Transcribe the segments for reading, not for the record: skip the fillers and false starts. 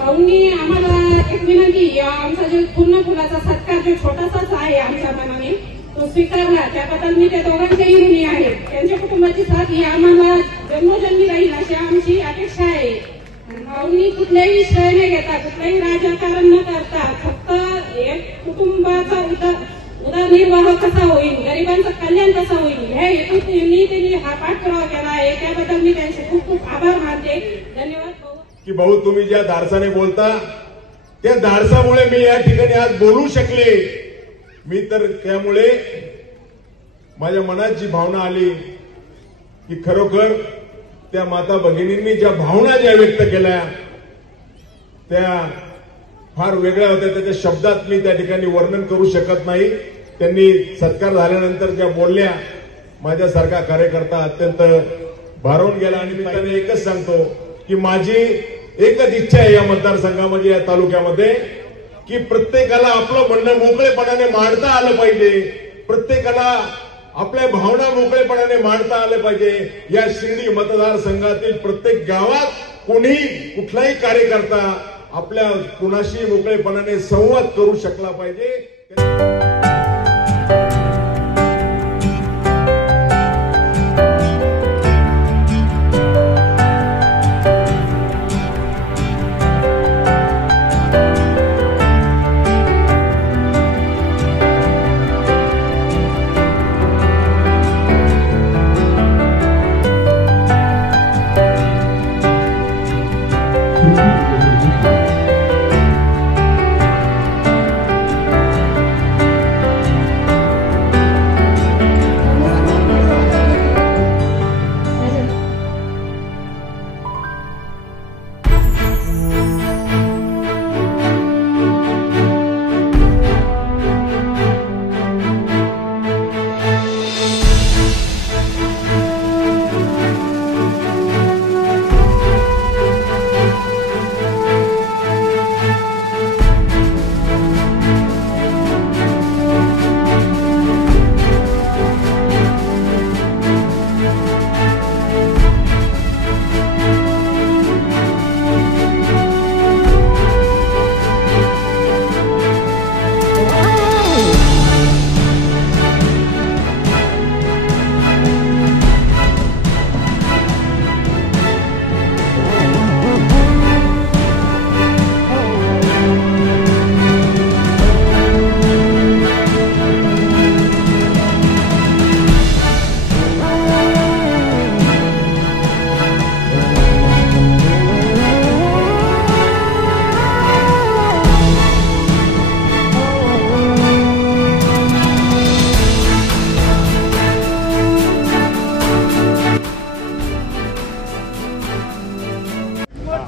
भाऊंनी आम्हाला एक विनंती, आमचा जो पूर्ण फुलाचा सत्कार जो छोटासाच आहे आमच्या मनाने तो स्वीकारला, त्याबद्दल मी त्या दोघांच्याही ऋणी आहे. त्यांच्या कुटुंबाची साथ ही आम्हाला जन्मोजन्मी राहील अशी आमची अपेक्षा आहे. भाऊंनी कुठल्याही श्रेय न घेता, कुठल्याही राजकारण न करता, फक्त एक कुटुंबाचा उदरनिर्वाह कसा होईल, गरिबांचं कल्याण कसं होईल ह्या हेतूने त्यांनी हा पाठपुरावा केला आहे. त्याबद्दल मी त्यांचे खूप खूप आभार मानते. धन्यवाद. की भाऊ तुम्ही ज्या धाडसाने बोलता त्या धाडसामुळे मी या ठिकाणी आज बोलू शकले. मी तर त्यामुळे माझ्या मनात जी भावना आली की खरोखर त्या माता भगिनींनी ज्या भावना ज्या व्यक्त केल्या त्या फार वेगळ्या होत्या. त्याच्या शब्दात मी त्या ठिकाणी वर्णन करू शकत नाही. त्यांनी सत्कार झाल्यानंतर ज्या बोलल्या माझ्यासारखा कार्यकर्ता अत्यंत भारावून गेला. आणि मी त्यांना एकच सांगतो की माझी एकच इच्छा आहे या मतदारसंघामध्ये, या तालुक्यामध्ये, की प्रत्येकाला आपलं म्हणणं मोकळेपणाने मांडता आलं पाहिजे. प्रत्येकाला आपल्या भावना मोकळेपणाने मांडता आलं पाहिजे. या शिर्डी मतदारसंघातील प्रत्येक गावात कोणी कुठलाही कार्यकर्ता आपल्या कुणाशी मोकळेपणाने संवाद करू शकला पाहिजे.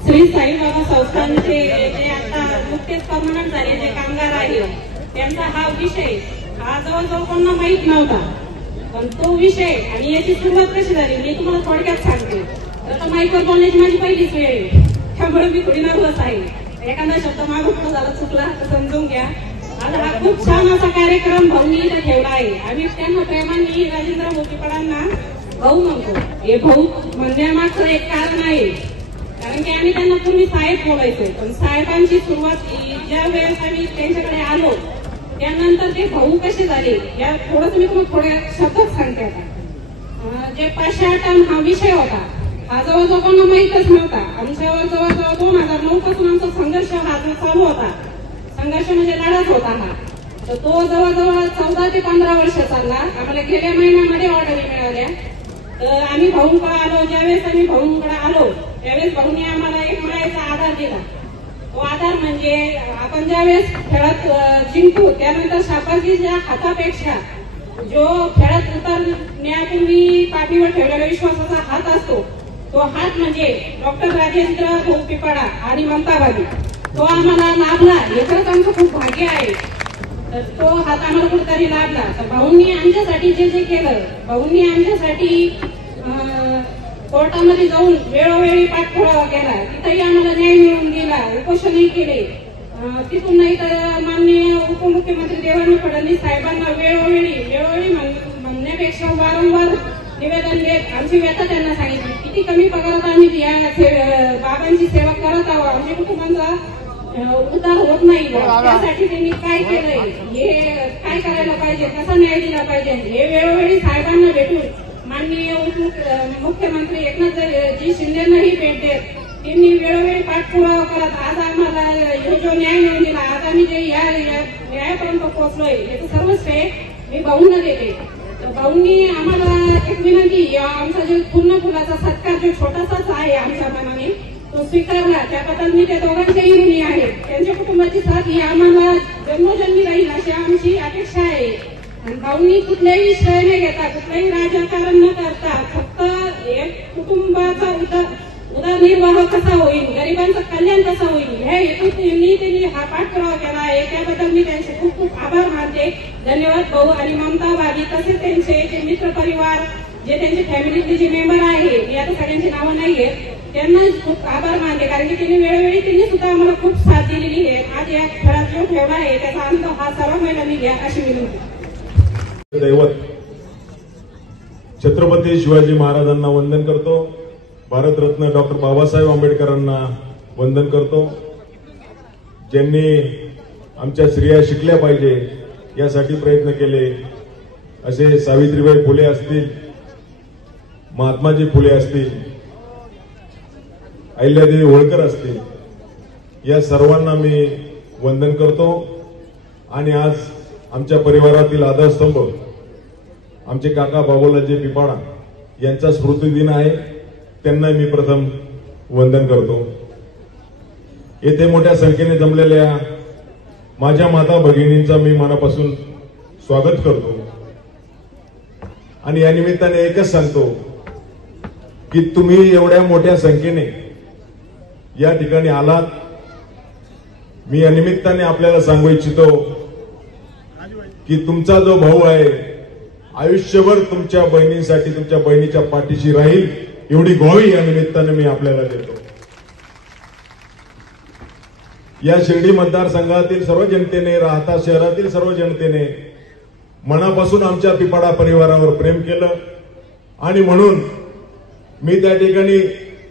श्री साईबाबा संस्थानचे जे आता नुकतेच परमनंट झाले जे कामगार आहेत त्यांचा हा विषय हा जवळजवळ कोणाला माहीत नव्हता. पण तो विषय आणि याची सुरुवात कशी झाली मी तुम्हाला थोडक्यात सांगते. तर माईकवर बोलण्याची माझी पहिलीच वेळ आहे, त्यामुळे मी थोडी नर्वस आहे. एखादा शब्द मागं पुढे झाला चुकला तर समजून घ्या. आज हा खूप छान असा कार्यक्रम भाऊंनी इथे ठेवला आहे. आम्ही त्यांना प्रेमाने राजेंद्र मोतीपडांना भाऊ म्हणतो. हे भाऊ म्हणण्यामागचं एक कारण आहे, कारण की आम्ही त्यांना पूर्वी साहेब बोलायचो. पण साहेबांची सुरुवात ज्या वेळेस आम्ही त्यांच्याकडे आलो त्यानंतर ते भाऊ कसे झाले या थोडंसं मी तुम्हाला थोड्या शब्दात सांगते. आता जे पाषाण हा विषय होता हा जवळजवळ कोणाला माहीतच नव्हता. आमच्यावर जवळजवळ 2009 पासून आमचा संघर्ष हा चालू होता. संघर्ष म्हणजे लढाच होता हा. तर तो जवळजवळ 14 ते 15 वर्ष चालला. आम्हाला गेल्या महिन्यामध्ये ऑर्डरी मिळाल्या. तर आम्ही भाऊंकडे आलो. ज्यावेळेस आम्ही भाऊंकडे आलो त्यावेळेस भाऊंनी आम्हाला एक मिळायचा आधार दिला. तो आधार म्हणजे आपण ज्यावेळेस खेळात जिंकू त्यानंतर शाबासकीच्या हातापेक्षा जो खेळात उतरण्यापूर्वी पाठीवर ठेवलेला विश्वासाचा हात असतो तो हात म्हणजे डॉक्टर राजेंद्र मोतीपडा आणि ममताबाई तो आम्हाला लाभला. हे खरंच आमचं खूप भाग्य आहे. तर तो हात आम्हाला कुठेतरी लाभला. तर भाऊंनी आमच्यासाठी जे जे केलं, भाऊंनी आमच्यासाठी कोर्टामध्ये जाऊन वेळोवेळी पाठपुरावा केला. तिथेही आम्हाला न्याय मिळवून दिला. उपोषणही केले. तिथून नाही तर माननीय उपमुख्यमंत्री देवेंद्र फडणवीस साहेबांना वेळोवेळी म्हणण्यापेक्षा वारंवार निवेदन देत आमची व्यथा त्यांना सांगितली किती कमी पगारात आम्ही या बाबांची सेवा करत आहोत, आमच्या कुटुंबांचा उद्धार होत नाही, त्यासाठी त्यांनी काय केलंय, हे काय करायला पाहिजे, कसा न्याय दिला पाहिजे, हे वेळोवेळी साहेबांना भेटून माननीय मुख्यमंत्री एकनाथजी शिंदेनाही भेट देत त्यांनी वेळोवेळी पाठपुरावा करत आज आम्हाला हे जो न्याय मिळून दिला, आज आम्ही जे या न्यायापर्यंत पोहोचलोय याचं सर्व श्रेय मी भाऊंना देते. भाऊंनी आम्हाला एक विनंती, आमचा जो पूर्ण फुलाचा सत्कार जो छोटासाच आहे आमच्या मनाने तो स्वीकारला, त्याबद्दल मी त्या दोघांच्याही ऋणी आहे. त्यांच्या कुटुंबाची साथ ही आम्हाला जन्मोजन्मी राहील अशी आमची अपेक्षा आहे. आणि भाऊंनी कुठल्याही श्रेय न घेता, कुठल्याही राजकारण न करता फक्त एक कुटुंबाचा उदरनिर्वाह कसा होईल, गरिबांचं कल्याण कसं होईल ह्या हेतूने त्यांनी हा पाठपुरावा केला आहे. त्याबद्दल मी त्यांचे खूप खूप आभार मानते. धन्यवाद भाऊ. आणि ममता बाजी तसेच त्यांचे मित्र परिवार जे त्यांचे फॅमिलीतले जे मेंबर आहे, मी आता सगळ्यांची नावं नाही घेत, त्यांना खूप आभार मानते, कारण की त्यांनी वेळोवेळी त्यांनी सुद्धा आम्हाला खूप साथ दिलेली आहे. आज या खेळात जो ठेवला आहे त्याचा आनंद हा सर्व महिलांनी घ्या अशी विनंती. दैवत छत्रपती शिवाजी महाराजांना वंदन करतो. भारतरत्न डॉक्टर बाबासाहेब आंबेडकरांना वंदन करतो, ज्यांनी आमच्या स्त्रिया शिकल्या पाहिजे यासाठी प्रयत्न केले. असे सावित्रीबाई फुले असतील, महात्माजी फुले असतील, अहिल्यादेवी होळकर असतील, या सर्वांना मी वंदन करतो. आणि आज आमच्या परिवारातील आधारस्तंभ आमचे काका बाबूलाजी पिपाडा यांचा स्मृती दिन आहे, त्यांना मी प्रथम वंदन करतो. येथे मोठ्या संख्येने जमलेल्या माझ्या माता भगिनींचा मी मनापासून स्वागत करतो. आणि या निमित्ताने एकच सांगतो की तुम्ही एवढ्या मोठ्या संख्येने या ठिकाणी आलात. मी या निमित्ताने आपल्याला सांगू इच्छितो की तुमचा जो भाऊ आहे आयुष्यभर तुमच्या बहिणींसाठी, तुमच्या बहिणीच्या पाठीशी राहील, एवढी ग्वाही या निमित्ताने मी आपल्याला देतो. या शिर्डी मतदारसंघातील सर्व जनतेने, राहता शहरातील सर्व जनतेने मनापासून आमच्या पिपाडा परिवारावर प्रेम केलं. आणि म्हणून मी त्या ठिकाणी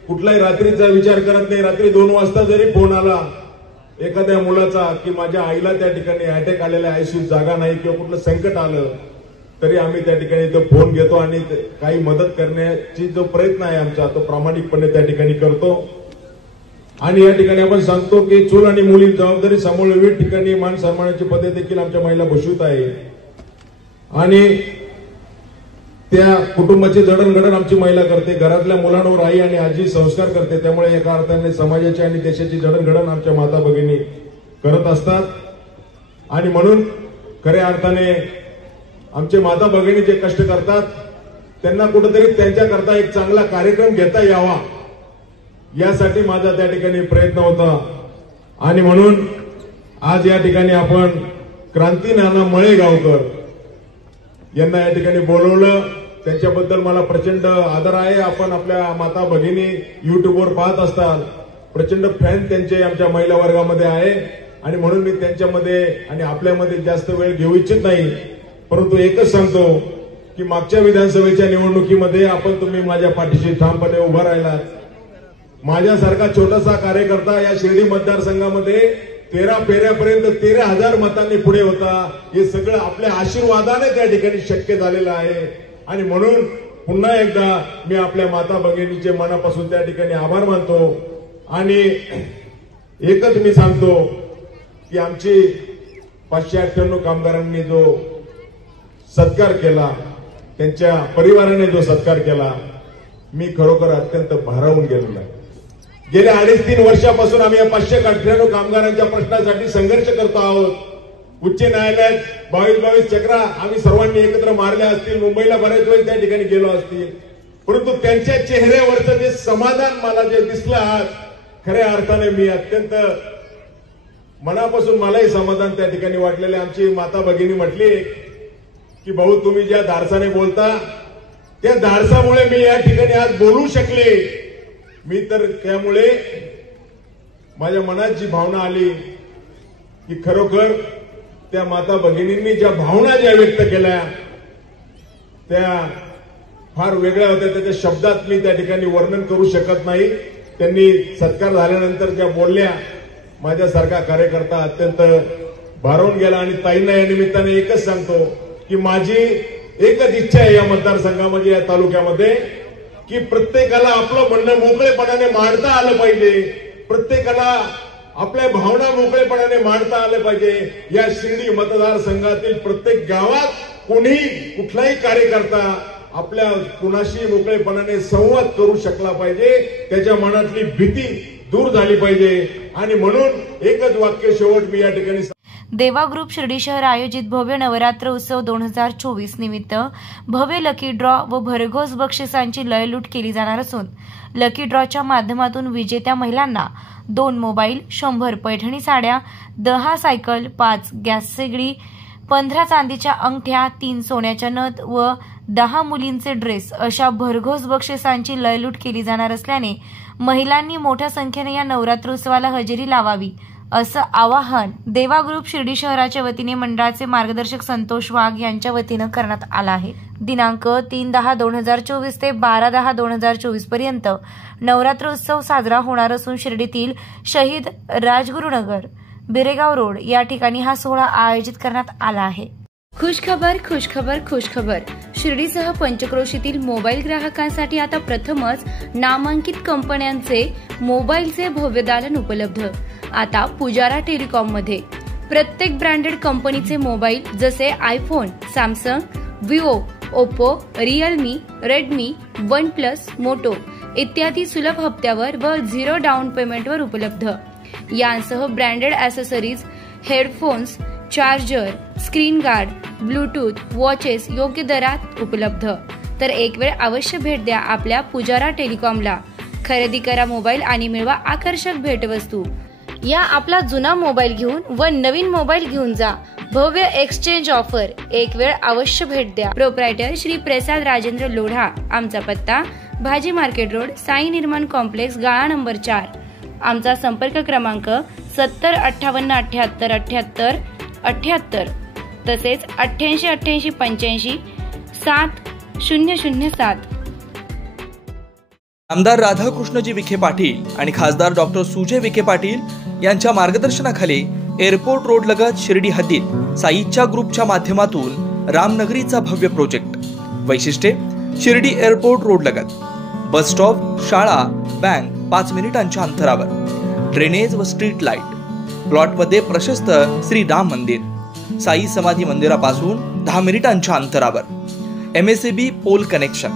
कुठलाही रात्रीचा विचार करत नाही. रात्री 2 वाजता जरी फोन आला एखाद्या मुलाचा की माझ्या आईला त्या ठिकाणी अटॅक आलेला, आयसीयूत जागा नाही किंवा कुठलं संकट आलं, तरी आम्ही त्या ठिकाणी तो फोन घेतो आणि काही मदत करण्याची जो प्रयत्न आहे आमचा तो प्रामाणिकपणे त्या ठिकाणी करतो. आणि या ठिकाणी आपण सांगतो की चूल आणि मुली जबाबदारी सांभाळून विविध ठिकाणी मान सन्मानाची पदे देखील आमच्या महिला बसवत आहे. आणि त्या कुटुंबाची जडणघडण आमची महिला करते, घरातल्या मुलांवर आई आणि आजी संस्कार करते. त्यामुळे एका अर्थाने समाजाची आणि देशाची जडणघडण आमच्या माता भगिनी करत असतात. आणि म्हणून खऱ्या अर्थाने आमचे माता भगिनी जे कष्ट करतात त्यांना कुठेतरी त्यांच्याकरता एक चांगला कार्यक्रम घेता यावा यासाठी माझा त्या ठिकाणी प्रयत्न होता. आणि म्हणून आज या ठिकाणी आपण क्रांती नाना मळेगावकर यांना या ठिकाणी बोलवलं. त्यांच्याबद्दल मला प्रचंड आदर आहे. आपण आपल्या माता भगिनी युट्यूबवर पाहत असताल, प्रचंड फॅन त्यांचे आमच्या महिला वर्गामध्ये आहे. आणि म्हणून मी त्यांच्यामध्ये आणि आपल्यामध्ये जास्त वेळ घेऊ इच्छित नाही, परंतु एकच सांगतो की मागच्या विधानसभेच्या निवडणुकीमध्ये तुम्ही माझ्या पाठीशी ठामपणे उभा राहिलात. माझ्यासारखा छोटासा कार्यकर्ता या शिर्डी मतदारसंघामध्ये 13 फेऱ्यापर्यंत 13,000 मतांनी पुढे होता. हे सगळं आपल्या आशीर्वादाने त्या ठिकाणी शक्य झालेलं आहे. आणि म्हणून पुन्हा एकदा मी आपल्या माता भगिनीचे मनापासून त्या ठिकाणी आभार मानतो. आणि एकच मी सांगतो की आमची 598 कामगारांनी जो सत्कार केला, त्यांच्या परिवाराने जो सत्कार केला, मी खरोखर अत्यंत भारावून गेलेलो आहे. गेल्या 2.5-3 वर्षापासून आम्ही या 598 कामगारांच्या प्रश्नासाठी संघर्ष करतो आहोत. उच्च न्यायालयात 22 चक्रा आम्ही सर्वांनी एकत्र मारल्या असतील, मुंबईला बऱ्याच वेळेस त्या ठिकाणी गेलो असतील, परंतु त्यांच्या चेहऱ्यावरचं जे समाधान मला जे दिसलं आज, खऱ्या अर्थाने मी अत्यंत मनापासून मलाही समाधान त्या ठिकाणी वाटलेले. आमची माता भगिनी म्हटली की भाऊ तुम्ही ज्या धाडसाने बोलता त्या धाडसामुळे मी या ठिकाणी आज बोलू शकले. मी तर त्यामुळे माझ्या मनात जी भावना आली की खरोखर त्या माता भगिनींनी ज्या भावना ज्या व्यक्त केल्या त्या फार वेगळ्या होत्या, त्याच्या शब्दात मी त्या ठिकाणी वर्णन करू शकत नाही. त्यांनी सत्कार झाल्यानंतर ज्या बोलल्या, माझ्यासारखा कार्यकर्ता अत्यंत भारावून गेला. आणि ताईंना या निमित्ताने एकच सांगतो की माझी एकच इच्छा आहे या मतदारसंघामध्ये, या तालुक्यामध्ये, की प्रत्येकाला आपलं म्हणणं मोकळेपणाने मांडता आलं पाहिजे, प्रत्येकाला आपल्या भावना मोकळेपणाने मांडता आलं पाहिजे. या शिर्डी मतदारसंघातील प्रत्येक गावात कोणी कुठलाही कार्यकर्ता आपल्या कुणाशी मोकळेपणाने संवाद करू शकला पाहिजे, त्याच्या मनातली भीती दूर झाली पाहिजे. आणि म्हणून एकच वाक्य शेवट मी या ठिकाणी. देवा ग्रुप शिर्डी शहर आयोजित भव्य नवरात्र उत्सव 2024 निमित्त भव्य लकी ड्रॉ व भरघोस बक्षिसांची लयलूट केली जाणार असून लकी ड्रॉच्या माध्यमातून विजेत्या महिलांना 2 मोबाईल, 100 पैठणी साड्या, 10 सायकल, 5 गॅस शेगडी, 15 चांदीच्या अंगठ्या, 3 सोन्याच्या नथ व 10 मुलींचे ड्रेस अशा भरघोस बक्षिसांची लयलूट केली जाणार असल्याने महिलांनी मोठ्या संख्येने या नवरात्रोत्सवाला हजेरी लावावी असं आवाहन देवा ग्रुप शिर्डी शहराच्या वतीने मंडळाचे मार्गदर्शक संतोष वाघ यांच्या वतीनं करण्यात आलं आहे. दिनांक 3/10/2024 ते 12/10/2024 पर्यंत नवरात्रोत्सव साजरा होणार असून शिर्डीतील शहीद राजगुरुनगर, बिरेगाव रोड या ठिकाणी हा सोहळा आयोजित करण्यात आला आहे. खुशखबर खुशखबर खुशखबर. शिर्डीसह पंचक्रोशीतील मोबाईल ग्राहकांसाठी आता प्रथमच नामांकित कंपन्यांचे मोबाईलचे भव्य दालन उपलब्ध. आता पुजारा टेलिकॉम मध्ये प्रत्येक ब्रँडेड कंपनीचे मोबाईल जसे iPhone, Samsung, Vivo, Oppo, Realme, Redmi, OnePlus, Moto इत्यादी सुलभ हप्त्यावर व 0 डाऊन पेमेंटवर उपलब्ध. यांसह branded accessories, headphones, charger, screen guard, Bluetooth, watches योग्य दरात उपलब्ध. तर एक वेळ अवश्य भेट द्या आपल्या पुजारा टेलिकॉमला. खरेदी करा मोबाईल आणि मिळवा आकर्षक भेटवस्तू. या आपला जुना मोबाईल घेऊन व नवीन मोबाईल घेऊन जा. भव्य एक्सचेंज ऑफर. एक वेळ अवश्य भेट द्या. प्रोप्रायटर श्री प्रसाद राजेंद्र लोढा. आमचा पत्ता भाजी मार्केट रोड, साई निर्माण कॉम्प्लेक्स, गाळा नंबर 4. आमचा संपर्क क्रमांक 70 58 78 78 78 तसेच 88 88 85 7007. आमदार राधाकृष्णजी विखे पाटील आणि खासदार डॉक्टर सुजय विखे पाटील यांच्या मार्गदर्शनाखाली एअरपोर्ट रोड लगत शिर्डी हद्दीत साईच्या ग्रुपच्या माध्यमातून रामनगरीचा भव्य प्रोजेक्ट. वैशिष्ट्ये: शिर्डी एअरपोर्ट रोड लगत बस स्टॉप, शाळा, बँक 5 मिनिटांच्या अंतरावर, ड्रेनेज व स्ट्रीट लाईट. प्लॉटमध्ये प्रशस्त श्री राम मंदिर, साई समाधी मंदिरापासून 10 मिनिटांच्या अंतरावर, MSAB पोल कनेक्शन,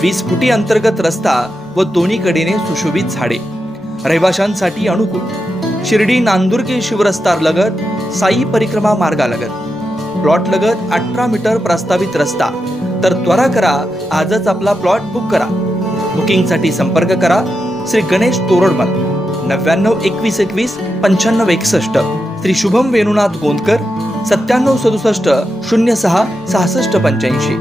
20 फुटी अंतर्गत रस्ता व दोन्ही कडेने सुशोभित झाडे. रहिवाशांसाठी अनुकूल. शिर्डी नांदुर्गे शिवरस्तार लगत साई परिक्रमा मार्गालगत. प्लॉट लगत 18 मीटर प्रस्तावित रस्ता. तर त्वरा करा, आजच आपला प्लॉट बुक करा. बुकिंगसाठी संपर्क करा श्री गणेश तोरडमल 99 21 21 95 61, श्री शुभम वेणुनाथ गोंदकर 97 67 06 66 85.